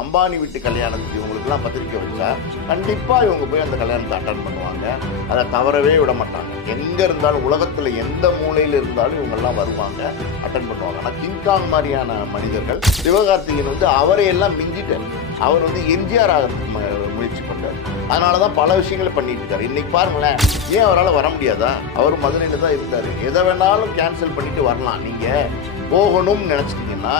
அம்பானி வீட்டு கல்யாணத்துக்கு இவங்களுக்குலாம் பத்திரிக்கை வச்சா கண்டிப்பாக இவங்க போய் அந்த கல்யாணத்தை அட்டன் பண்ணுவாங்க. அதை தவறவே விட மாட்டாங்க. எங்கே இருந்தாலும் உலகத்தில் எந்த மூலையில் இருந்தாலும் இவங்கெல்லாம் வருவாங்க, அட்டன் பண்ணுவாங்க. ஆனால் கிங்காங் மாதிரியான மனிதர்கள், சிவகார்த்திகேயன் வந்து அவரையெல்லாம் மிஞ்சிட்டார். அவர் வந்து எம்ஜிஆர் ஆக முயற்சி பண்ணுறாரு. அதனால தான் பல விஷயங்களை பண்ணிட்டு இருக்காரு. இன்னைக்கு பாருங்களேன், ஏன் அவரால் வர முடியாதா? அவர் மதுரையில் தான் இருந்தார். எதை வேணாலும் கேன்சல் பண்ணிட்டு வரலாம். நீங்கள் போகணும்னு நினச்சிட்டிங்கன்னா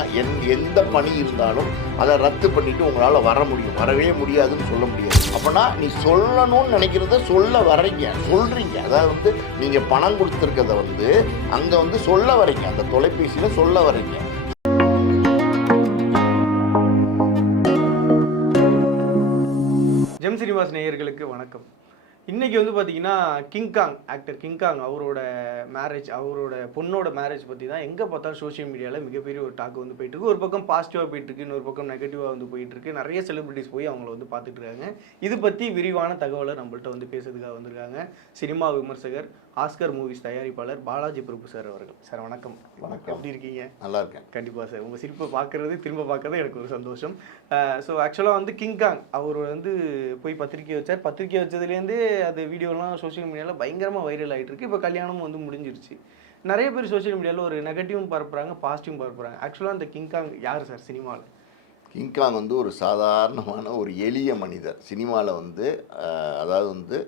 எந்த பணி இருந்தாலும் அதை ரத்து பண்ணிவிட்டு உங்களால் வர முடியும். வரவே முடியாதுன்னு சொல்ல முடியாது. அப்போனா நீ சொல்லணும்னு நினைக்கிறத சொல்ல சொல்கிறீங்க. அதாவது வந்து நீங்கள் பணம் கொடுத்துருக்கத வந்து அங்கே வந்து சொல்ல வரீங்க, அந்த தொலைபேசியில் சொல்ல வரீங்க. ஜெம் சினிமாஸ் நேயர்களுக்கு வணக்கம். இன்றைக்கி வந்து பார்த்தீங்கன்னா ஆக்டர் கிங்காங் அவரோட மேரேஜ், அவரோட பொண்ணோட மேரேஜ் பற்றி தான் எங்கே பார்த்தாலும் சோஷியல் மீடியாவில் மிகப்பெரிய ஒரு டாக் வந்து போயிட்டுருக்கு. ஒரு பக்கம் பாசிட்டிவாக போயிட்டுருக்கு, இன்னொரு பக்கம் நெகட்டிவாக வந்து போயிட்டுருக்கு. நிறைய செலிபிரிட்டிஸ் போய் அவங்கள வந்து பார்த்துட்டு இருக்காங்க. இது பற்றி விரிவான தகவலை நம்மள்ட்ட வந்து பேசுறதுக்காக வந்திருக்காங்க சினிமா விமர்சகர், ஆஸ்கர் மூவிஸ் தயாரிப்பாளர் பாலாஜி பிரபு சார் அவர்கள். சார் வணக்கம். வணக்கம். எப்படி இருக்கீங்க? நல்லா இருக்கேன். கண்டிப்பாக சார், உங்கள் சிரிப்பை திரும்ப பார்க்கறது எனக்கு ஒரு சந்தோஷம். ஸோ ஆக்சுவலாக வந்து கிங்காங் அவர் வந்து போய் பத்திரிக்கை வச்சார். பத்திரிக்கை வச்சதுலேருந்தே அது வீடியோலாம் சோஷியல் மீடியாவில் பயங்கரமாக வைரல் ஆகிட்டு இருக்கு. இப்போ கல்யாணமும் வந்து முடிஞ்சிருச்சு. நிறைய பேர் சோஷியல் மீடியாவில் ஒரு நெகட்டிவும் பரப்புறாங்க, பாசிட்டிவும் பரப்புறாங்க. ஆக்சுவலாக அந்த கிங்காங் யார் சார் சினிமாவில்? கிங்காங் வந்து ஒரு சாதாரணமான ஒரு எளிய மனிதர். சினிமாவில் வந்து அதாவது வந்து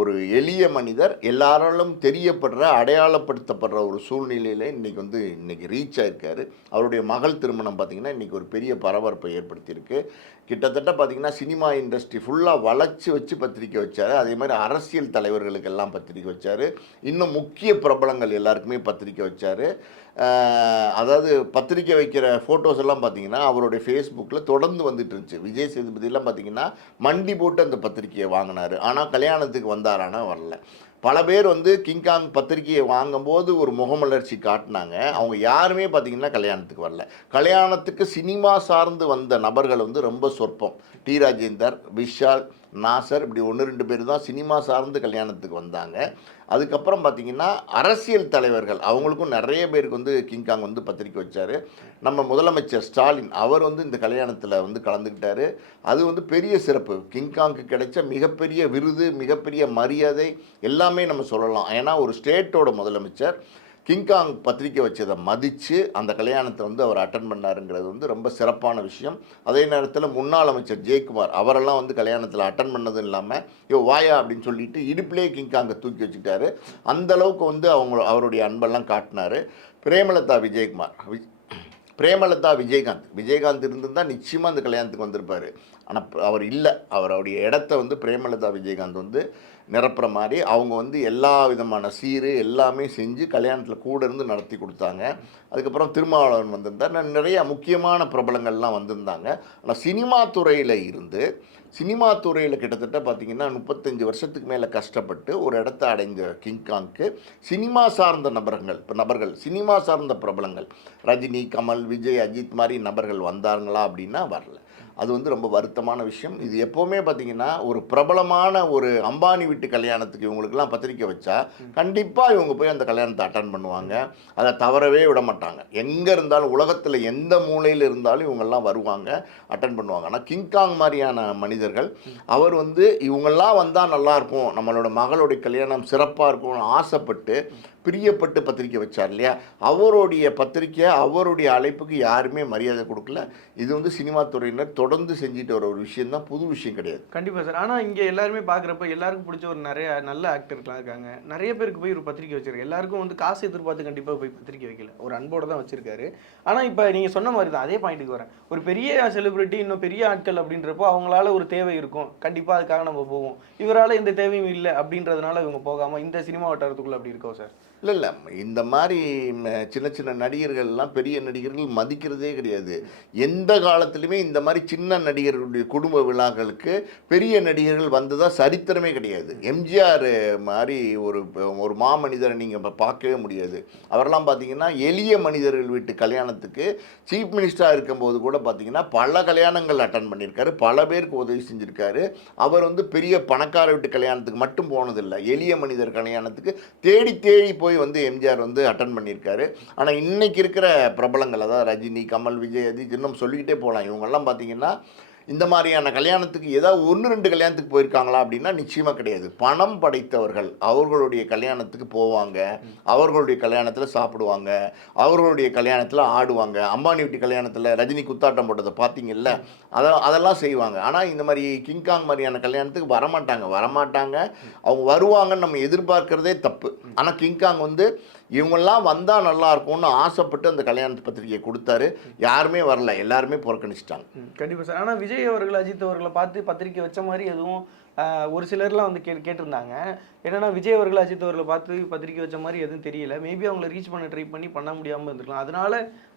ஒரு எளிய மனிதர், எல்லாராலும் தெரியப்படுற, அடையாளப்படுத்தப்படுற ஒரு சூழ்நிலையில் இன்றைக்கி ரீச் ஆகிருக்காரு. அவருடைய மகள் திருமணம் பார்த்திங்கன்னா இன்றைக்கி ஒரு பெரிய பரபரப்பை ஏற்படுத்தியிருக்கு. கிட்டத்தட்ட பார்த்திங்கன்னா சினிமா இண்டஸ்ட்ரி ஃபுல்லாக வளைச்சி வச்சு பத்திரிக்கை வச்சார். அதே மாதிரி அரசியல் தலைவர்களுக்கெல்லாம் பத்திரிக்கை வச்சார். இன்னும் முக்கிய பிரபலங்கள் எல்லாருக்குமே பத்திரிக்கை வச்சார். அதாவது பத்திரிக்கை வைக்கிற ஃபோட்டோஸ் எல்லாம் பார்த்திங்கன்னா அவருடைய ஃபேஸ்புக்கில் தொடர்ந்து வந்துட்டு இருந்துச்சு. விஜய் சேதுபதியெல்லாம் பார்த்திங்கன்னா மண்டி போட்டு அந்த பத்திரிக்கையை வாங்கினார். ஆனால் கல்யாணத்துக்கு வந்தாரானா வரல. பல பேர் வந்து கிங்காங் பத்திரிக்கையை வாங்கும்போது ஒரு முகமலர்ச்சி காட்டினாங்க. அவங்க யாருமே பார்த்திங்கன்னா கல்யாணத்துக்கு வரல. கல்யாணத்துக்கு சினிமா சார்ந்து வந்த நபர்கள் வந்து ரொம்ப சொற்பம். டி ராஜேந்தர், விஷால், நாசர், இப்படி 1-2 பேர் தான் சினிமா சார்ந்து கல்யாணத்துக்கு வந்தாங்க. அதுக்கப்புறம் பார்த்திங்கன்னா அரசியல் தலைவர்கள் அவங்களுக்கும் நிறைய பேருக்கு வந்து கிங்காங் வந்து பத்திரிக்கை வச்சார். நம்ம முதலமைச்சர் ஸ்டாலின் அவர் வந்து இந்த கல்யாணத்தில் வந்து கலந்துக்கிட்டார். அது வந்து பெரிய சிறப்பு. கிங்காங்க்கு கிடைச்ச மிகப்பெரிய விருது, மிகப்பெரிய மரியாதை எல்லாமே நம்ம சொல்லலாம். ஏன்னா ஒரு ஸ்டேட்டோட முதலமைச்சர் கிங்காங் பத்திரிக்கை வச்சதை மதித்து அந்த கல்யாணத்தை வந்து அவர் அட்டன் பண்ணாருங்கிறது வந்து ரொம்ப சிறப்பான விஷயம். அதே நேரத்தில் முன்னாள் அமைச்சர் ஜெயக்குமார் அவரெல்லாம் வந்து கல்யாணத்தில் அட்டன் பண்ணதும் இல்லாமல் வாயா அப்படின்னு சொல்லிட்டு இடுப்பிலே கிங்காங்கை தூக்கி வச்சுக்கிட்டாரு. அந்தளவுக்கு வந்து அவருடைய அன்பெல்லாம் காட்டினார். பிரேமலதா விஜயகாந்த் இருந்திருந்தால் நிச்சயமாக அந்த கல்யாணத்துக்கு வந்திருப்பார். ஆனால் அவர் இல்லை. அவருடைய இடத்த வந்து பிரேமலதா விஜயகாந்த் வந்து நிரப்புற மாதிரி அவங்க வந்து எல்லா விதமான சீரு எல்லாமே செஞ்சு கல்யாணத்தில் கூட இருந்து நடத்தி கொடுத்தாங்க. அதுக்கப்புறம் திருமாவளவன் வந்திருந்தார். நிறைய முக்கியமான பிரபலங்கள்லாம் வந்திருந்தாங்க. ஆனால் சினிமா துறையில் கிட்டத்தட்ட பார்த்திங்கன்னா 35 வருஷத்துக்கு மேலே கஷ்டப்பட்டு ஒரு இடத்த அடைந்த கிங்காங்க்கு சினிமா சார்ந்த நபர்கள் சினிமா சார்ந்த பிரபலங்கள் ரஜினி, கமல், விஜய், அஜித் மாதிரி நபர்கள் வந்தாங்களா அப்படின்னா வரல. அது வந்து ரொம்ப வருத்தமான விஷயம். இது எப்போவுமே பார்த்திங்கன்னா ஒரு பிரபலமான ஒரு அம்பானி வீட்டு கல்யாணத்துக்கு இவங்களுக்கெல்லாம் பத்திரிக்கை வச்சா கண்டிப்பாக இவங்க போய் அந்த கல்யாணத்தை அட்டன் பண்ணுவாங்க. அதை தவறவே விட மாட்டாங்க. எங்கே இருந்தாலும் உலகத்தில் எந்த மூலையில் இருந்தாலும் இவங்கெல்லாம் வருவாங்க, அட்டன் பண்ணுவாங்க. ஆனால் கிங்காங் மாதிரியான மனிதர்கள் அவர் வந்து இவங்கெல்லாம் வந்தால் நல்லாயிருக்கும், நம்மளோட மகளுடைய கல்யாணம் சிறப்பாக இருக்கும்னு ஆசைப்பட்டு பிரியப்பட்டு பத்திரிக்கை வச்சார் இல்லையா? அவருடைய பத்திரிக்கை, அவருடைய அழைப்புக்கு யாருமே மரியாதை கொடுக்கல. இது வந்து சினிமா துறையினர் தொடர்ந்து செஞ்சுட்டு வர ஒரு விஷயம் தான், புது விஷயம் கிடையாது. கண்டிப்பாக சார். ஆனால் இங்கே எல்லாருமே பார்க்குறப்ப எல்லாருக்கும் பிடிச்ச ஒரு நிறைய நல்ல ஆக்டர்லாம் இருக்காங்க. நிறைய பேருக்கு போய் ஒரு பத்திரிக்கை வச்சிருக்காரு. எல்லாருக்கும் வந்து காசு எதிர்பார்த்து கண்டிப்பாக போய் பத்திரிக்கை வைக்கல, ஒரு அன்போடு தான் வச்சிருக்காரு. ஆனால் இப்போ நீங்கள் சொன்ன மாதிரி தான், அதே பாயிண்ட்டுக்கு வரேன். ஒரு பெரிய செலிபிரிட்டி, இன்னும் பெரிய ஆட்கள் அப்படின்றப்போ அவங்களால ஒரு தேவை இருக்கும், கண்டிப்பாக அதுக்காக நம்ம போவோம். இவரால் எந்த தேவையும் இல்லை அப்படின்றதுனால இவங்க போகாமல் இந்த சினிமா வட்டாரத்துக்குள்ளே அப்படி இருக்கோம் சார்? இல்லை, இந்த மாதிரி சின்ன நடிகர்கள்லாம் பெரிய நடிகர்கள் மதிக்கிறதே கிடையாது. எந்த காலத்துலையுமே இந்த மாதிரி சின்ன நடிகர்களுடைய குடும்ப விழாக்களுக்கு பெரிய நடிகர்கள் வந்ததாக சரித்திரமே கிடையாது. எம்ஜிஆர் மாதிரி ஒரு மாமனிதரை நீங்கள் பார்க்கவே முடியாது. அவரெல்லாம் பார்த்தீங்கன்னா எளிய மனிதர்கள் வீட்டு கல்யாணத்துக்கு சீஃப் மினிஸ்டராக இருக்கும்போது கூட பார்த்தீங்கன்னா பல கல்யாணங்கள் அட்டன் பண்ணியிருக்காரு, பல பேருக்கு உதவி செஞ்சுருக்காரு. அவர் வந்து பெரிய பணக்கார வீட்டு கல்யாணத்துக்கு மட்டும் போனதில்லை, எளிய மனிதர் கல்யாணத்துக்கு தேடி போய் போய் வந்து எம்ஜிஆர் வந்து அட்டன் பண்ணியிருக்காரு. ஆனால் இன்னைக்கு இருக்கிற பிரபலங்கள், அதாவது ரஜினி, கமல், விஜய், அஜித் இன்னும் சொல்லிக்கிட்டே போகலாம். இவங்கெல்லாம் பார்த்தீங்கன்னா இந்த மாதிரியான கல்யாணத்துக்கு ஏதாவது 1-2 கல்யாணத்துக்கு போயிருக்காங்களா அப்படின்னா நிச்சயமாக கிடையாது. பணம் படைத்தவர்கள் அவர்களுடைய கல்யாணத்துக்கு போவாங்க, அவர்களுடைய கல்யாணத்தில் சாப்பிடுவாங்க, அவர்களுடைய கல்யாணத்தில் ஆடுவாங்க. அம்பானி வீட்டு கல்யாணத்தில் ரஜினி குத்தாட்டம் போட்டதை பார்த்தீங்கல்ல, அதெல்லாம் செய்வாங்க. ஆனால் இந்த மாதிரி கிங்காங் மாதிரியான கல்யாணத்துக்கு வரமாட்டாங்க. அவங்க வருவாங்கன்னு நம்ம எதிர்பார்க்கறதே தப்பு. ஆனால் கிங்காங் வந்து இவங்கெல்லாம் வந்தால் நல்லா இருக்கும்னு ஆசைப்பட்டு அந்த கல்யாணத்து பத்திரிகையை கொடுத்தாரு. யாருமே வரல, எல்லாருமே புறக்கணிச்சிட்டாங்க. கண்டிப்பாக சார். ஆனால் விஜய் அவர்கள், அஜித் அவர்களை பார்த்து பத்திரிக்கை வச்ச மாதிரி எதுவும் ஒரு சிலர்லாம் வந்து கேட்டிருந்தாங்க. என்னன்னா விஜய் அவர்கள், அஜித் அவர்களை பார்த்து பத்திரிக்கை வச்ச மாதிரி எதுவும் தெரியல. மேபி அவங்கள ரீச் பண்ண ட்ரை பண்ண முடியாமல் இருந்திருக்கலாம். அதனால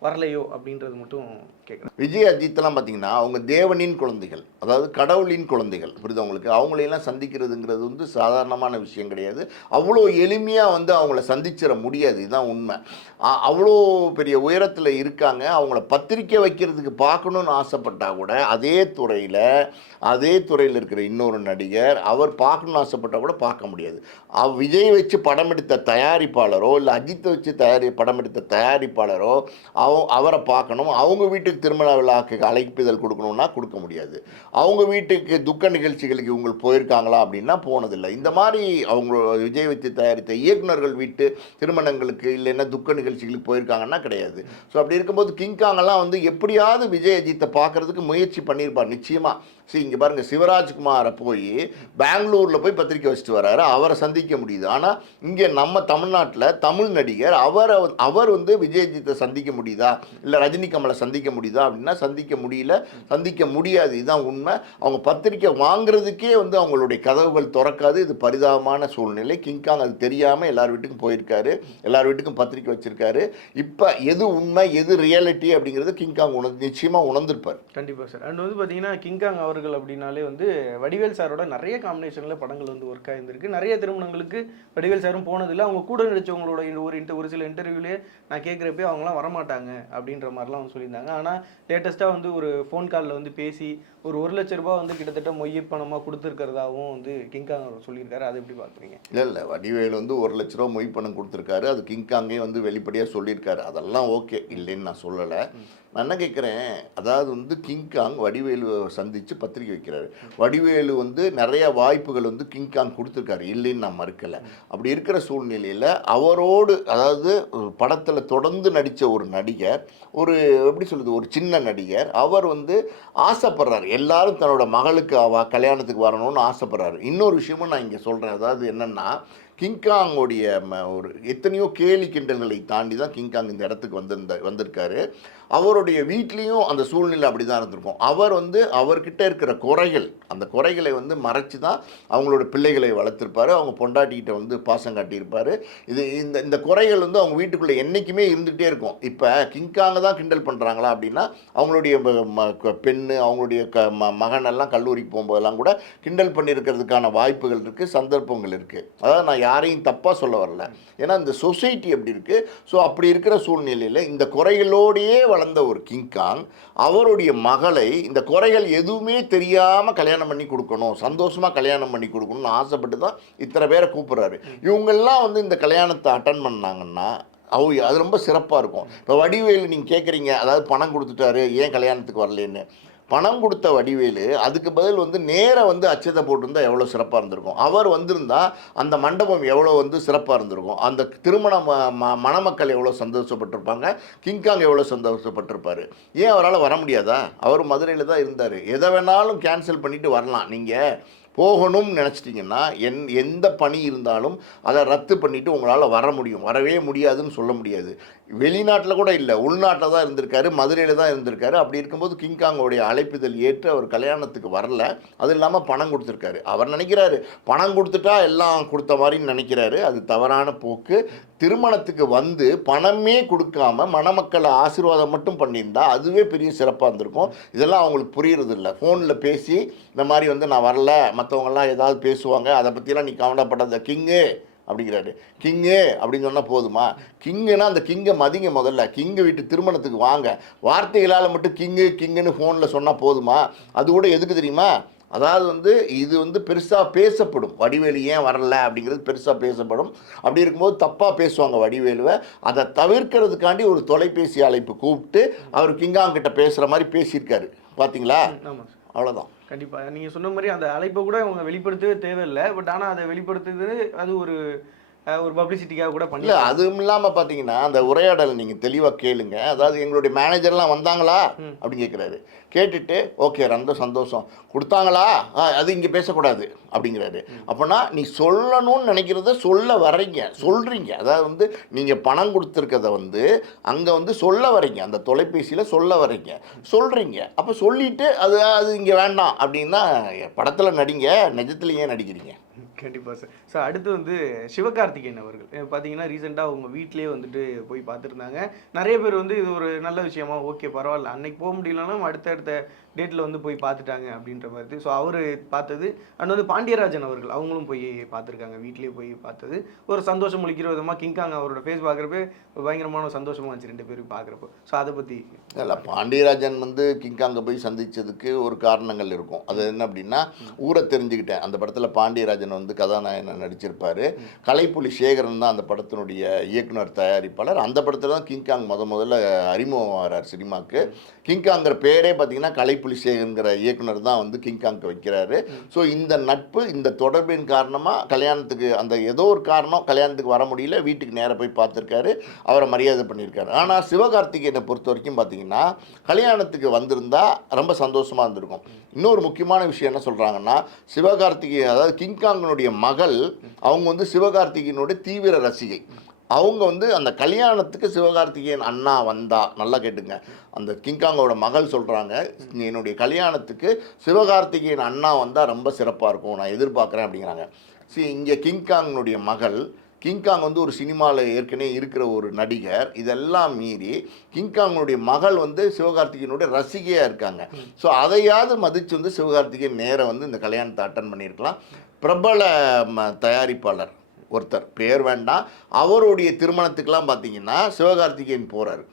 வரலையோ அப்படின்றது மட்டும் கேட்குறேன். விஜய், அஜித்லாம் பார்த்தீங்கன்னா அவங்க தேவனின் குழந்தைகள், அதாவது கடவுளின் குழந்தைகள். புரியுது அவங்களுக்கு? அவங்களையெல்லாம் சந்திக்கிறதுங்கிறது வந்து சாதாரணமான விஷயம் கிடையாது. அவ்வளோ எளிமையாக வந்து அவங்கள சந்திச்சிட முடியாது. இதுதான் உண்மை. அவ்வளோ பெரிய உயரத்தில் இருக்காங்க. அவங்கள பத்திரிக்கை வைக்கிறதுக்கு பார்க்கணுன்னு ஆசைப்பட்டா கூட அதே துறையில் இருக்கிற இன்னொரு நடிகர் அவர் பார்க்கணுன்னு ஆசைப்பட்டால் கூட பார்க்க முடியாது. விஜய் வச்சு படம் எடுத்த தயாரிப்பாளரோ இல்லை அஜித்தை வச்சு படம் எடுத்த தயாரிப்பாளரோ அவரை பார்க்கணும். அவங்க வீட்டுக்கு திருமண விழாக்கு அழைப்பிதழ் கொடுக்கணும்னா கொடுக்க முடியாது. அவங்க வீட்டுக்கு துக்க நிகழ்ச்சிகளுக்கு இவங்க போயிருக்காங்களா அப்படின்னா போனதில்லை. இந்த மாதிரி அவங்க விஜய் வச்சு தயாரித்த இயக்குநர்கள் வீட்டு திருமணங்களுக்கு இல்லைன்னா துக்க நிகழ்ச்சிகளுக்கு போயிருக்காங்கன்னா கிடையாது. ஸோ அப்படி இருக்கும்போது கிங்காங்கெல்லாம் வந்து எப்படியாவது விஜய், அஜித்தை பார்க்கறதுக்கு முயற்சி பண்ணியிருப்பார் நிச்சயமாக. இங்கே பாருங்கள், சிவராஜ்குமாரை போய் பெங்களூரில் போய் பத்திரிக்கை வச்சுட்டு வர்றாரு, அவரை சந்திக்க முடியுது. ஆனால் இங்கே நம்ம தமிழ்நாட்டில் தமிழ் நடிகர் அவர் வந்து விஜய், அஜித்தை சந்திக்க முடியுதா, இல்லை ரஜினி, கமலை சந்திக்க முடியுதா அப்படின்னா சந்திக்க முடியாது. இதுதான் உண்மை. அவங்க பத்திரிக்கை வாங்குறதுக்கே வந்து அவங்களுடைய கதவுகள் திறக்காது. இது பரிதாபமான சூழ்நிலை. கிங்காங் அது தெரியாமல் எல்லார் வீட்டுக்கும் போயிருக்காரு, எல்லார் வீட்டுக்கும் பத்திரிக்கை வச்சிருக்காரு. இப்போ எது உண்மை, எது ரியாலிட்டி அப்படிங்கிறது கிங்காங் நிச்சயமாக உணர்ந்திருப்பார். கண்டிப்பாக சார். அண்ட் வந்து பார்த்தீங்கன்னா கிங்காங் அவர்கள் அப்படின்னாலே வந்து வடிவேல் சாரோட நிறைய காம்பினேஷனில் படங்கள் வந்து ஒர்க் ஆகியிருந்திருக்கு. நிறைய திருமணங்களுக்கு வடிவேல் சாரும் போனதில்லை. அவங்க கூட நடிச்சவங்களோட ஒரு சில இன்டர்வியூலேயே நான் கேட்குறப்பே அவங்களாம் வரமாட்டாங்க அப்படின்ற மாதிரிலாம் அவங்க சொல்லியிருந்தாங்க. ஆனால் லேட்டஸ்ட்டாக வந்து ஒரு ஃபோன் காலில் வந்து பேசி ஒரு 1 லட்ச ரூபா வந்து கிட்டத்தட்ட மொய் பணமாக கொடுத்துருக்கிறதாவும் வந்து கிங்காங் சொல்லியிருக்காரு. அதை எப்படி பார்க்குறீங்க? இல்லை வடிவேல் வந்து 1 லட்ச ரூபா மொய் பணம் கொடுத்துருக்காரு. அது கிங்காங்கே வந்து வெளிப்படையாக சொல்லியிருக்காரு. அதெல்லாம் ஓகே, இல்லைன்னு நான் சொல்லலை. நான் என்ன கேட்குறேன், அதாவது வந்து கிங்காங் வடிவேலு சந்தித்து பத்திரிக்கை வைக்கிறாரு. வடிவேலு வந்து நிறைய வாய்ப்புகள் வந்து கிங்காங் கொடுத்துருக்காரு, இல்லைன்னு நான் மறுக்கலை. அப்படி இருக்கிற சூழ்நிலையில் அவரோடு, அதாவது படத்தில் தொடர்ந்து நடித்த ஒரு நடிகர், எப்படி சொல்கிறது, ஒரு சின்ன நடிகர், அவர் வந்து ஆசைப்படுறாரு. எல்லாரும் தன்னோட மகளுக்கு கல்யாணத்துக்கு வரணும்னு ஆசைப்படுறாரு. இன்னொரு விஷயமும் நான் இங்கே சொல்கிறேன். அதாவது என்னென்னா, கிங்காங்கோடைய ஒரு எத்தனையோ கேலி கிண்டல்களை தாண்டி தான் கிங்காங் இந்த இடத்துக்கு வந்திருக்காரு. அவருடைய வீட்லேயும் அந்த சூழ்நிலை அப்படி தான் இருந்திருக்கும். அவர் வந்து அவர்கிட்ட இருக்கிற அந்த குறைகளை வந்து மறைச்சி தான் அவங்களோட பிள்ளைகளை வளர்த்துருப்பார். அவங்க பொண்டாட்டிக்கிட்ட வந்து பாசம் காட்டியிருப்பார். இந்த குறைகள் வந்து அவங்க வீட்டுக்குள்ளே என்றைக்குமே இருந்துகிட்டே இருக்கும். இப்போ கிங்காங்க தான் கிண்டல் பண்ணுறாங்களா அப்படின்னா, அவங்களுடைய பெண்ணு, அவங்களுடைய மகனெல்லாம் கல்லூரிக்கு போகும்போதெல்லாம் கூட கிண்டல் பண்ணியிருக்கிறதுக்கான வாய்ப்புகள் இருக்குது, சந்தர்ப்பங்கள் இருக்குது. அதாவது நான் யாரையும் தப்பாக சொல்ல வரல. ஏன்னா இந்த சொசைட்டி அப்படி இருக்குது. ஸோ அப்படி இருக்கிற சூழ்நிலையில் இந்த குறைகளோடையே வளர்ந்த ஒரு கிங்காங் அவருடைய மகளை இந்த குறைகள் எதுவுமே தெரியாமல் கல்யாணம் பண்ணி கொடுக்கணும், சந்தோஷமாக கல்யாணம் பண்ணி கொடுக்கணும்னு ஆசைப்பட்டு தான் இத்தனை பேரை கூப்பிட்றாரு. இவங்கெல்லாம் வந்து இந்த கல்யாணத்தை அட்டன் பண்ணாங்கன்னா அது ரொம்ப சிறப்பாக இருக்கும். இப்போ வடிவேலு நீங்கள் கேட்குறீங்க, அதாவது பணம் கொடுத்துட்டாரு, ஏன் கல்யாணத்துக்கு வரலன்னு. பணம் கொடுத்த வடிவேலு அதுக்கு பதில் வந்து நேராக வந்து அச்சத்தை போட்டிருந்தால் எவ்வளோ சிறப்பாக இருந்திருக்கும். அவர் வந்திருந்தால் அந்த மண்டபம் எவ்வளோ வந்து சிறப்பாக இருந்திருக்கும். அந்த திருமண மணமக்கள் எவ்வளோ சந்தோஷப்பட்டிருப்பாங்க, கிங்காங் எவ்வளோ சந்தோஷப்பட்டிருப்பார். ஏன் அவரால் வர முடியாதா? அவர் மதுரையில் தான் இருந்தார். எதை வேணாலும் கேன்சல் பண்ணிவிட்டு வரலாம். நீங்கள் போகணும்னு நினச்சிட்டிங்கன்னா எந்த பணி இருந்தாலும் அதை ரத்து பண்ணிவிட்டு உங்களால் வர முடியும். வரவே முடியாதுன்னு சொல்ல முடியாது. வெளிநாட்டில் கூட இல்லை, உள்நாட்டில் தான் இருந்திருக்காரு, மதுரையில் தான் இருந்திருக்காரு. அப்படி இருக்கும்போது கிங்காங்கோடைய அழைப்புதல் ஏற்று அவர் கல்யாணத்துக்கு வரல. அது இல்லாமல் பணம் கொடுத்துருக்காரு. அவர் நினைக்கிறாரு பணம் கொடுத்துட்டா எல்லாம் கொடுத்த மாதிரின்னு நினைக்கிறாரு. அது தவறான போக்கு. திருமணத்துக்கு வந்து பணமே கொடுக்காம மணமக்களை ஆசீர்வாதம் மட்டும் பண்ணியிருந்தா அதுவே பெரிய சிறப்பாக இருந்திருக்கும். இதெல்லாம் அவங்களுக்கு புரியுறது இல்லை. ஃபோனில் பேசி இந்த மாதிரி வந்து நான் வரல, மற்றவங்கெல்லாம் ஏதாவது பேசுவாங்க, அதை பற்றிலாம் நீ கவலைப்படாத கிங்கு அப்படிங்கிறாரு. கிங்கு அப்படின்னு சொன்னால் போதுமா? கிங்குன்னா அந்த கிங்கை மதிங்க. முதல்ல கிங்கு வீட்டு திருமணத்துக்கு வாங்க. வார்த்தைகளால் மட்டும் கிங்குன்னு ஃபோனில் சொன்னால் போதுமா? அது கூட எதுக்கு தெரியுமா? அதாவது வந்து இது வந்து பெருசாக பேசப்படும், வடிவேலு ஏன் வரல அப்படிங்கிறது பெருசாக பேசப்படும். அப்படி இருக்கும்போது தப்பாக பேசுவாங்க வடிவேலுவை. அதை தவிர்க்கிறதுக்காண்டி ஒரு தொலைபேசி அழைப்பு கூப்பிட்டு அவர் கிங்காங் கிட்ட பேசுகிற மாதிரி பேசியிருக்காரு. பார்த்தீங்களா? ஆமாம் சார். அவ்வளோதான். கண்டிப்பாக நீங்கள் சொன்ன மாதிரி அந்த அழைப்பை கூட அவங்க வெளிப்படுத்தவே தேவையில்லை. பட் ஆனால் அதை வெளிப்படுத்துறது அது ஒரு ஒரு பப்ளிசிட்டிக்காக கூட இல்லை, பண்ணல. அதுவும் இல்லாமல் பார்த்தீங்கன்னா அந்த உரையாடல் நீங்கள் தெளிவாக கேளுங்க. அதாவது எங்களுடைய மேனேஜர்லாம் வந்தாங்களா அப்படின்னு கேட்குறாரு. கேட்டுட்டு ஓகே ரொம்ப சந்தோஷம் கொடுத்தாங்களா, அது இங்கே பேசக்கூடாது அப்படிங்கிறாரு. அப்போனா நீ சொல்லணும்னு நினைக்கிறத சொல்கிறீங்க. அதாவது வந்து நீங்கள் பணம் கொடுத்துருக்கத வந்து அங்கே வந்து சொல்ல வரீங்க, அந்த தொலைபேசியில் சொல்கிறீங்க. அப்போ சொல்லிவிட்டு அது இங்கே வேண்டாம் அப்படின்னா படத்தில் நடிங்க, நிஜத்தில் ஏன் நடிக்கிறீங்க? கண்டிப்பாக சார். சார் அடுத்து வந்து சிவகார்த்திகேயன் அவர்கள் பார்த்தீங்கன்னா ரீசெண்டாக அவங்க வீட்டிலேயே வந்துட்டு போய் பார்த்துருந்தாங்க. நிறைய பேர் வந்து இது ஒரு நல்ல விஷயமா, ஓகே பரவாயில்ல, அன்னைக்கு போக முடியலனாலும் அடுத்தடுத்த டேட்டில் வந்து போய் பார்த்துட்டாங்க அப்படின்ற மாதிரி. ஸோ அவர் பார்த்தது அண்ட் வந்து பாண்டியராஜன் அவர்கள் அவங்களும் போய் பார்த்துருக்காங்க, வீட்லேயே போய் பார்த்தது ஒரு சந்தோஷம் அளிக்கிற விதமாக. கிங்காங் அவரோட ஃபேஸ் பார்க்குறப்ப பயங்கரமான சந்தோஷமாக இருந்துச்சு ரெண்டு பேரும் பார்க்குறப்போ. ஸோ அதை பற்றி இல்லை, பாண்டியராஜன் வந்து கிங்காங்கை போய் சந்தித்ததுக்கு ஒரு காரணங்கள் இருக்கும். அது என்ன அப்படின்னா, ஊரை தெரிஞ்சுக்கிட்டேன் அந்த படத்தில் பாண்டியராஜன் வந்து கதாநாயகன் நடிச்சிருப்பார். கலைப்புலி சேகரன் தான் அந்த படத்தினுடைய இயக்குனர் தயாரிப்பாளர். அந்த படத்தில் தான் கிங்காங் முதல்ல அறிமுகம் ஆகிறார் சினிமாவுக்கு. கிங்காங்கிற பேரே பார்த்தீங்கன்னா கலைப்புலி சேகருங்கிற இயக்குனர் தான் வந்து கிங்காங்க்கு வைக்கிறாரு. ஸோ இந்த நட்பு, இந்த தொடர்பின் காரணமாக கல்யாணத்துக்கு அந்த ஏதோ ஒரு காரணம் கல்யாணத்துக்கு வர முடியல, வீட்டுக்கு நேராக போய் பார்த்துருக்காரு, அவரை மரியாதை பண்ணியிருக்காரு. ஆனால் சிவகார்த்திகேயனை பொறுத்த வரைக்கும் பார்த்தீங்கன்னா கல்யாணத்துக்கு வந்திருந்தா ரொம்ப சந்தோஷமாக இருந்திருக்கும். இன்னொரு முக்கியமான விஷயம் என்ன சொல்கிறாங்கன்னா, சிவகார்த்திகேயன் அதாவது கிங்காங்கனுடைய மகள் அவங்க வந்து சிவகார்த்திகேயனுடைய தீவிர ரசிகை. அவங்க வந்து அந்த கல்யாணத்துக்கு சிவகார்த்திகேயன் அண்ணா வந்தா, நல்லா கேட்டுங்க, அந்த கிங்காங்கோட மகள் சொல்கிறாங்க, என்னுடைய கல்யாணத்துக்கு சிவகார்த்திகேயன் அண்ணா வந்தால் ரொம்ப சிறப்பாக இருக்கும், நான் எதிர்பார்க்குறேன் அப்படிங்கிறாங்க. இங்கே கிங்காங்கனுடைய மகள், கிங்காங் வந்து ஒரு சினிமாவில் ஏற்கனவே இருக்கிற ஒரு நடிகர், இதெல்லாம் மீறி கிங்காங்கனுடைய மகள் வந்து சிவகார்த்திகேயனுடைய ரசிகையாக இருக்காங்க. ஸோ அதையாவது மதித்து வந்து சிவகார்த்திகேயன் நேரம் வந்து இந்த கல்யாணத்தை அட்டன் பண்ணியிருக்கலாம். பிரபல தயாரிப்பாளர் ஒருத்தர், பேர் வேண்டாம், அவருடைய திருமணத்துக்கெல்லாம் பார்த்தீங்கன்னா சிவகார்த்திகேயன் போகிறாரு.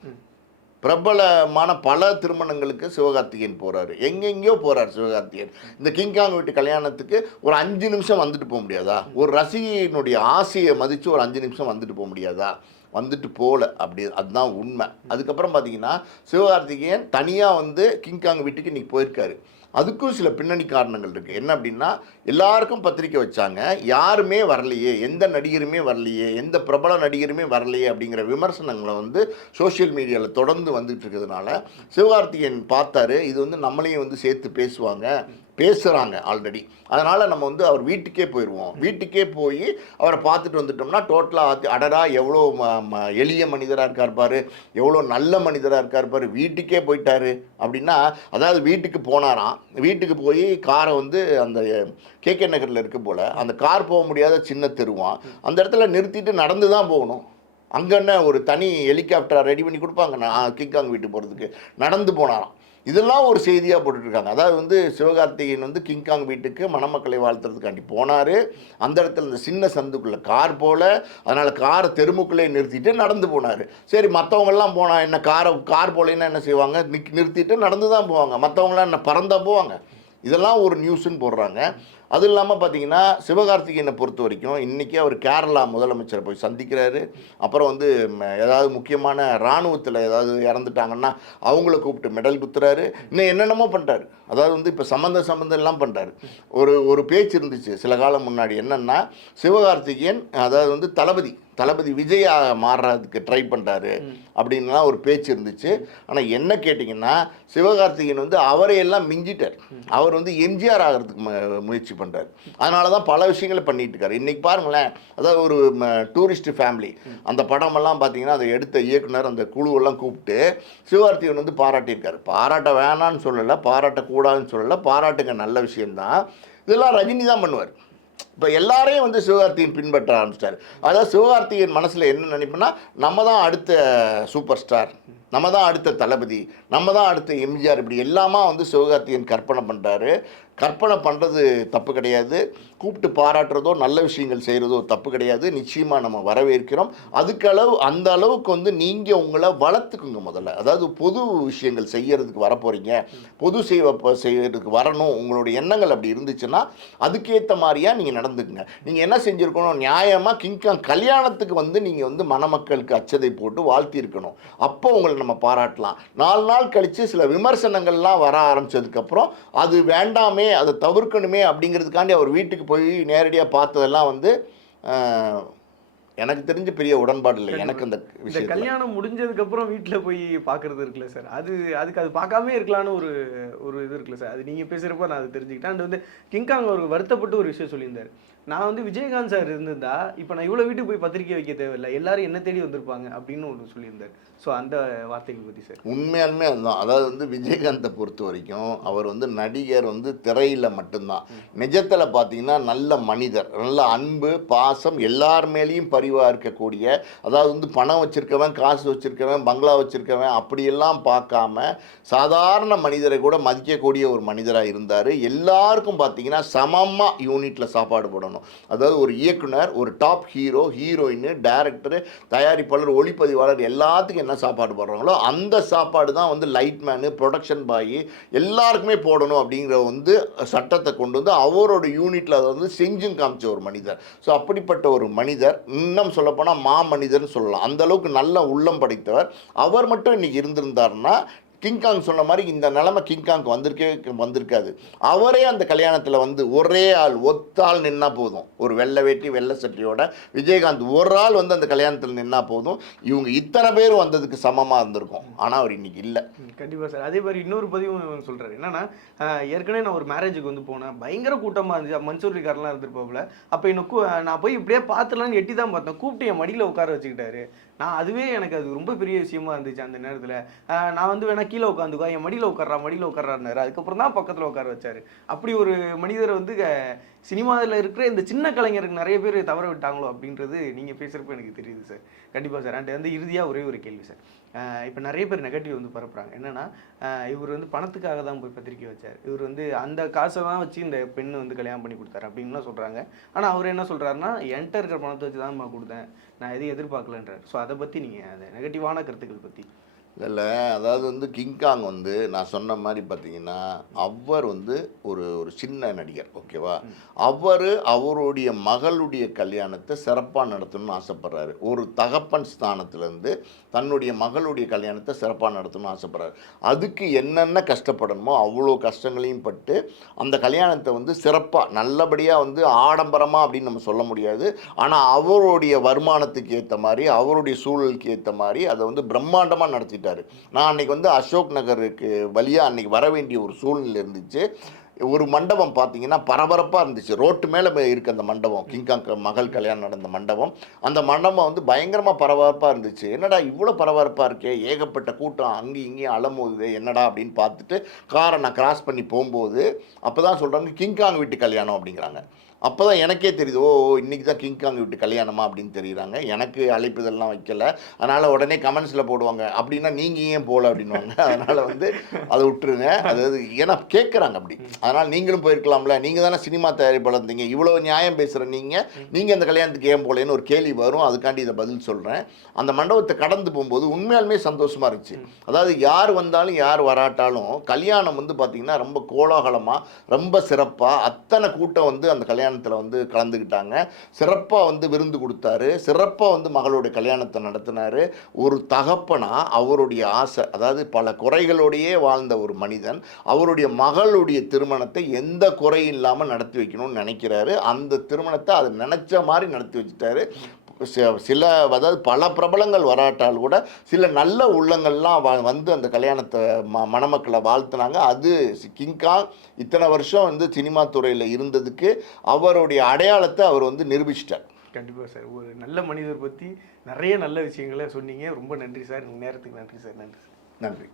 பிரபலமான பல திருமணங்களுக்கு சிவகார்த்திகேயன் போகிறாரு, எங்கெங்கேயோ போகிறார் சிவகார்த்திகேயன். இந்த கிங்காங் வீட்டு கல்யாணத்துக்கு ஒரு 5 நிமிஷம் வந்துட்டு போக முடியாதா? ஒரு ரசிகையினுடைய ஆசையை மதித்து ஒரு 5 நிமிஷம் வந்துட்டு போக முடியாதா? வந்துட்டு போகல. அப்படி அதுதான் உண்மை. அதுக்கப்புறம் பார்த்தீங்கன்னா சிவகார்த்திகேயன் தனியாக வந்து கிங்காங் வீட்டுக்கு இன்றைக்கி போயிருக்காரு. அதுக்கும் சில பின்னணி காரணங்கள் இருக்குது. என்ன அப்படின்னா, எல்லாருக்கும் பத்திரிக்கை வச்சாங்க, யாருமே வரலையே, எந்த நடிகருமே வரலையே, எந்த பிரபல நடிகருமே வரலையே அப்படிங்கிற விமர்சனங்களை வந்து சோஷியல் மீடியாவில் தொடர்ந்து வந்துட்டு இருக்கிறதுனால சிவகார்த்திகேயன் பார்த்தாரு, இது வந்து நம்மளையும் வந்து சேர்த்து பேசுகிறாங்க ஆல்ரெடி, அதனால் நம்ம வந்து அவர் வீட்டுக்கே போயிடுவோம். வீட்டுக்கே போய் அவரை பார்த்துட்டு வந்துட்டோம்னா டோட்டலாக அடரா எவ்வளோ எளிய மனிதராக இருக்கார் பாரு, எவ்வளோ நல்ல மனிதராக இருக்கார் பாரு, வீட்டுக்கே போயிட்டாரு அப்படின்னா, அதாவது வீட்டுக்கு போனாராம், வீட்டுக்கு போய் காரை வந்து அந்த கேகே நகரில் இருக்க போல் அந்த கார் போக முடியாத சின்ன தெருவான், அந்த இடத்துல நிறுத்திட்டு நடந்து தான் போகணும். அங்கே என்ன ஒரு தனி ஹெலிகாப்டரை ரெடி பண்ணி கொடுப்பாங்க கிங்காங் வீட்டுக்கு போகிறதுக்கு, நடந்து போனாராம். இதெல்லாம் ஒரு செய்தியாக போட்டுட்ருக்காங்க. அதாவது வந்து சிவகார்த்திகேயன் வந்து கிங்காங் வீட்டுக்கு மணமக்களை வாழ்த்துறதுக்காண்டி போனார். அந்த இடத்துல இந்த சின்ன சந்துக்குள்ளே கார் போல், அதனால் காரை தெருமுக்குள்ளே நிறுத்திட்டு நடந்து போனார். சரி, மற்றவங்கெல்லாம் போனால் என்ன, கார் போலேன்னா என்ன செய்வாங்க, நிறுத்திட்டு நடந்து தான் போவாங்க. மற்றவங்களாம் என்ன பறந்தா போவாங்க? இதெல்லாம் ஒரு நியூஸுன்னு போடுறாங்க. அது இல்லாமல் பார்த்தீங்கன்னா சிவகார்த்திகேயனை பொறுத்த வரைக்கும் இன்றைக்கி அவர் கேரளா முதலமைச்சரை போய் சந்திக்கிறாரு. அப்புறம் வந்து ஏதாவது முக்கியமான இராணுவத்தில் ஏதாவது இறந்துட்டாங்கன்னா அவங்கள கூப்பிட்டு மெடல் குத்துறாரு. இன்னும் என்னென்னமோ பண்ணுறாரு. அதாவது வந்து இப்போ சம்மந்தம் எல்லாம் பண்ணுறாரு. ஒரு பேச்சு இருந்துச்சு சில காலம் முன்னாடி, என்னென்னா சிவகார்த்திகேயன் அதாவது வந்து தளபதி விஜயாக மாறுறதுக்கு ட்ரை பண்ணுறாரு அப்படின்லாம் ஒரு பேச்சு இருந்துச்சு. ஆனால் என்ன கேட்டிங்கன்னா, சிவகார்த்திகேயன் வந்து அவரையெல்லாம் மிஞ்சிட்டார். அவர் வந்து எம்ஜிஆர் ஆகிறதுக்கு முயற்சி பண்ணுறாரு. அதனால தான் பல விஷயங்களை பண்ணிட்டு இருக்காரு. இன்றைக்கி பாருங்களேன், அதாவது ஒரு டூரிஸ்ட் ஃபேமிலி அந்த படமெல்லாம் பார்த்தீங்கன்னா அதை எடுத்த இயக்குனர் அந்த குழுவெல்லாம் கூப்பிட்டு சிவகார்த்திகேயன் வந்து பாராட்டியிருக்காரு. பாராட்ட வேணான்னு சொல்லலை, பாராட்டக்கூடாதுன்னு சொல்லலை, பாராட்டுங்க, நல்ல விஷயந்தான். இதெல்லாம் ரஜினி தான் பண்ணுவார். இப்போ எல்லாரையும் வந்து சிவகார்த்திகேயன் பின்பற்ற ஆரம்பிச்சிட்டார். அதாவது சிவகார்த்திகேயன் மனசில் என்ன நினைப்புன்னா, நம்ம தான் அடுத்த சூப்பர் ஸ்டார், நம்ம தான் அடுத்த தளபதி, நம்ம தான் அடுத்த எம்ஜிஆர், இப்படி எல்லாமா வந்து சிவகார்த்திகேயன் கற்பனை பண்ணுறாரு. கற்பனை பண்ணுறது தப்பு கிடையாது, கூப்பிட்டு பாராட்டுறதோ நல்ல விஷயங்கள் செய்கிறதோ தப்பு கிடையாது. நிச்சயமாக நம்ம வரவேற்கிறோம். அந்த அளவுக்கு வந்து நீங்கள் உங்களை வளர்த்துக்குங்க முதல்ல. அதாவது பொது விஷயங்கள் செய்கிறதுக்கு வரப்போகிறீங்க, பொது செய்கிறதுக்கு வரணும், உங்களுடைய எண்ணங்கள் அப்படி இருந்துச்சுன்னா அதுக்கேற்ற மாதிரியா நீங்கள் நடந்துக்குங்க. நீங்கள் என்ன செஞ்சுருக்கணும், நியாயமாக கிங்காங் கல்யாணத்துக்கு வந்து நீங்கள் வந்து மணமக்களுக்கு அச்சதை போட்டு வாழ்த்தியிருக்கணும். அப்போ உங்களை நம்ம பாராட்டலாம். 4 நாள் கழித்து சில விமர்சனங்கள்லாம் வர ஆரம்பித்ததுக்கப்புறம் அது வேண்டாமே, அதை தவிர்க்கணுமே அப்படிங்கிறதுக்காண்டி அவர் வீட்டுக்கு போய் நேரடியாக பார்த்ததெல்லாம் வந்து எனக்கு தெரிஞ்ச பெரிய உடன்பாடு இல்லை. எனக்கு அந்த இந்த கல்யாணம் முடிஞ்சதுக்கு அப்புறம் வீட்டில் போய் பார்க்கறது இருக்குல்ல சார், அதுக்கு அது பார்க்காம இருக்கலான்னு ஒரு இது இருக்குல்ல சார், அது நீங்கள் பேசுகிறப்ப நான் அதை தெரிஞ்சுக்கிட்டேன். அண்ட் வந்து கிங்காங் அவருக்கு வருத்தப்பட்டு ஒரு விஷயம் சொல்லியிருந்தார். நான் வந்து விஜயகாந்த் சார் இருந்திருந்தா இப்போ நான் இவ்வளோ வீட்டுக்கு போய் பத்திரிக்கை வைக்க தேவையில்லை, எல்லாரும் என்ன தேடி வந்திருப்பாங்க அப்படின்னு ஒன்று சொல்லியிருந்தார். ஸோ அந்த வார்த்தைகள் பற்றி சார். உண்மையாலுமே அதுதான். அதாவது வந்து விஜயகாந்தை பொறுத்த வரைக்கும் அவர் வந்து நடிகர் வந்து திரையில் மட்டும்தான். நிஜத்தில் பார்த்தீங்கன்னா நல்ல மனிதர், நல்ல அன்பு பாசம், எல்லார் மேலேயும் பரிவாக இருக்கக்கூடிய, அதாவது வந்து பணம் வச்சுருக்கவன், காசு வச்சுருக்கவன், பங்களா வச்சுருக்கவன் அப்படியெல்லாம் பார்க்காம சாதாரண மனிதரை கூட மதிக்கக்கூடிய ஒரு மனிதராக இருந்தார். எல்லாருக்கும் பார்த்தீங்கன்னா சமமாக யூனிட்டில் சாப்பாடு போடணும். அதாவது ஒரு இயக்குனர், ஒரு டாப் ஹீரோ, ஹீரோயின், டைரக்டர், தயாரிப்பாளர், ஒளிப்பதிவாளர் எல்லாத்துக்கும் என்ன சாப்பாடு போடுறாங்களோ அந்த சாப்பாடு தான் வந்து லைட்மேனு, ப்ரொடக்ஷன் பாய் எல்லாருக்குமே போடணும் அப்படிங்கிற வந்து சட்டத்தை கொண்டு வந்து அவரோட யூனிட்டில் அதை வந்து செஞ்சும் காமிச்ச ஒரு மனிதர். ஸோ அப்படிப்பட்ட ஒரு மனிதர், இன்னும் சொல்லப்போனால் மாமனிதர்னு சொல்லலாம். அந்த அளவுக்கு நல்ல உள்ளம் படைத்தவர். அவர் மட்டும் இன்னைக்கு இருந்திருந்தாருன்னா கிங்காங் சொன்ன மாதிரி இந்த நிலைமை கிங்காங்க்கு வந்திருக்காது. அவரே அந்த கல்யாணத்தில் வந்து ஒரே ஆள் ஒத்தாள் நின்னா போதும், ஒரு வெள்ளை வேட்டி வெள்ளை சட்டையோட விஜயகாந்த் ஒரு ஆள் வந்து அந்த கல்யாணத்தில் நின்னா போதும், இவங்க இத்தனை பேர் வந்ததுக்கு சமமாக இருந்திருக்கும். ஆனால் அவர் இன்னைக்கு இல்லை. கண்டிப்பாக சார். அதே மாதிரி இன்னொரு பதிவும் சொல்கிறாரு என்னன்னா, ஏற்கனவே நான் ஒரு மேரேஜுக்கு வந்து போனேன், பயங்கர கூட்டமாக இருந்துச்சு, மன்சூரிக்காரெலாம் இருந்திருப்பாப்புல. அப்போ எனக்கு நான் போய் இப்படியே பார்த்துலான்னு எட்டி தான் பார்த்தேன், கூப்பிட்டு என் மடியில் உட்கார வச்சுக்கிட்டாரு. அதுவே எனக்கு அது ரொம்ப பெரிய விஷயமா இருந்துச்சு அந்த நேரத்தில். நான் வந்து வேணா கீழே உட்காந்துக்கோ, என் மடியில் உட்கார்றாருனாரு. அதுக்கப்புறம் தான் பக்கத்தில் உட்கார வச்சார். அப்படி ஒரு மனிதரை வந்து சினிமாவில் இருக்கிற இந்த சின்ன கலைஞருக்கு நிறைய பேர் தவற விட்டாங்களோ அப்படின்றது நீங்கள் பேசுகிறப்ப எனக்கு தெரியுது சார். கண்டிப்பாக சார். அண்ட் வந்து இறுதியாக ஒரே ஒரு கேள்வி சார். இப்போ நிறைய பேர் நெகட்டிவ் வந்து பரப்புகிறாங்க. என்னென்னா, இவர் வந்து பணத்துக்காக தான் போய் பத்திரிக்கை வச்சார், இவர் வந்து அந்த காசை தான் வச்சு இந்த பெண்ணை வந்து கல்யாணம் பண்ணி கொடுத்தாரு அப்படின்லாம் சொல்கிறாங்க. ஆனால் அவர் என்ன சொல்கிறாருன்னா, என்கிட்ட இருக்கிற பணத்தை வச்சு தான் நான் கொடுத்தேன், நான் எதையும் எதிர்பார்க்கலன்றார். ஸோ அதை பற்றி நீங்கள் அந்த நெகட்டிவான கருத்துக்கள் பற்றி. இல்லை, அதாவது வந்து கிங்காங் வந்து நான் சொன்ன மாதிரி பார்த்தீங்கன்னா அவர் வந்து ஒரு சின்ன நடிகர், ஓகேவா. அவருடைய மகளுடைய கல்யாணத்தை சிறப்பாக நடத்தணும்னு ஆசைப்பட்றாரு. ஒரு தகப்பன் ஸ்தானத்துலேருந்து தன்னுடைய மகளுடைய கல்யாணத்தை சிறப்பாக நடத்தணும்னு ஆசைப்பட்றாரு. அதுக்கு என்னென்ன கஷ்டப்படணுமோ அவ்வளோ கஷ்டங்களையும் பட்டு அந்த கல்யாணத்தை வந்து சிறப்பாக நல்லபடியாக வந்து ஆடம்பரமாக அப்படின்னு நம்ம சொல்ல முடியாது, ஆனால் அவருடைய வருமானத்துக்கு ஏற்ற மாதிரி, அவருடைய சூழலுக்கு ஏற்ற மாதிரி அதை வந்து பிரம்மாண்டமாக நடத்திட்டார். நான் அன்னைக்கு வந்து அசோக் நகருக்கு வழியாக அன்னைக்கு வர வேண்டிய ஒரு சூழ்நிலை இருந்துச்சு. ஒரு மண்டபம் பார்த்தீங்கன்னா பரபரப்பாக இருந்துச்சு. ரோட்டு மேலே இருக்குது அந்த மண்டபம், கிங்காங் மகள் கல்யாணம் நடந்த மண்டபம். அந்த மண்டபம் வந்து பயங்கரமாக பரபரப்பாக இருந்துச்சு. என்னடா இவ்வளோ பரபரப்பாக இருக்கே, ஏகப்பட்ட கூட்டம் அங்கேயும் இங்கேயும் அலமோதுது என்னடா அப்படின்னு பார்த்துட்டு காரை நான் கிராஸ் பண்ணி போகும்போது அப்போ தான் சொல்கிறாங்க கிங்காங் வீட்டு கல்யாணம் அப்படிங்கிறாங்க. அப்போ தான் எனக்கே தெரியுது, ஓ இன்றைக்கி தான் கிங்காங் வீட்டு கல்யாணமா அப்படின்னு தெரியுறாங்க. எனக்கு அழைப்புதெல்லாம் வைக்கல, அதனால் உடனே கமெண்ட்ஸில் போடுவாங்க அப்படின்னா நீங்கள் ஏன் போகல அப்படின்வாங்க. அதனால் வந்து அதை விட்டுருங்க. அதாவது ஏன்னா கேட்குறாங்க அப்படி, அதனால் நீங்களும் போயிருக்கலாம்ல, நீங்கள் தானே சினிமா தயாரிப்பாளர் இருந்தீங்க, இவ்வளோ நியாயம் பேசுகிற நீங்கள் அந்த கல்யாணத்துக்கு ஏன் போகலன்னு ஒரு கேள்வி வரும். அதுக்காண்டி இதை பதில் சொல்கிறேன். அந்த மண்டபத்தை கடந்து போகும்போது உண்மையாலுமே சந்தோஷமாக இருந்துச்சு. அதாவது யார் வந்தாலும் யார் வராட்டாலும் கல்யாணம் வந்து பார்த்திங்கன்னா ரொம்ப கோலாகலமாக ரொம்ப சிறப்பாக அத்தனை கூட்டம் வந்து அந்த கல்யாணத்தில் வந்து கலந்துக்கிட்டாங்க. சிறப்பாக வந்து விருந்து கொடுத்தாரு, சிறப்பாக வந்து மகளுடைய கல்யாணத்தை நடத்தினார். ஒரு தகப்பனா அவருடைய ஆசை, அதாவது பல குறைகளோடையே வாழ்ந்த ஒரு மனிதன் அவருடைய மகளுடைய திருமணத்தை எந்த குறையும் இல்லாமல் நடத்தி வைக்கணும்னு நினைக்கிறாரு. அந்த திருமணத்தை அது நினச்ச மாதிரி நடத்தி வச்சுட்டாரு. சில, அதாவது பல பிரபலங்கள் வராட்டால் கூட சில நல்ல உள்ளங்கள்லாம் வந்து அந்த கல்யாணத்தை மணமக்களை வாழ்த்துனாங்க. அது கிங்காங் இத்தனை வருஷம் வந்து சினிமா துறையில் இருந்ததுக்கு அவருடைய அடையாளத்தை அவர் வந்து நிரூபிச்சிட்டார். கண்டிப்பாக சார். ஒரு நல்ல மனிதர் பற்றி நிறைய நல்ல விஷயங்களை சொன்னீங்க. ரொம்ப நன்றி சார். நேரத்துக்கு நன்றி சார். நன்றி சார். நன்றி.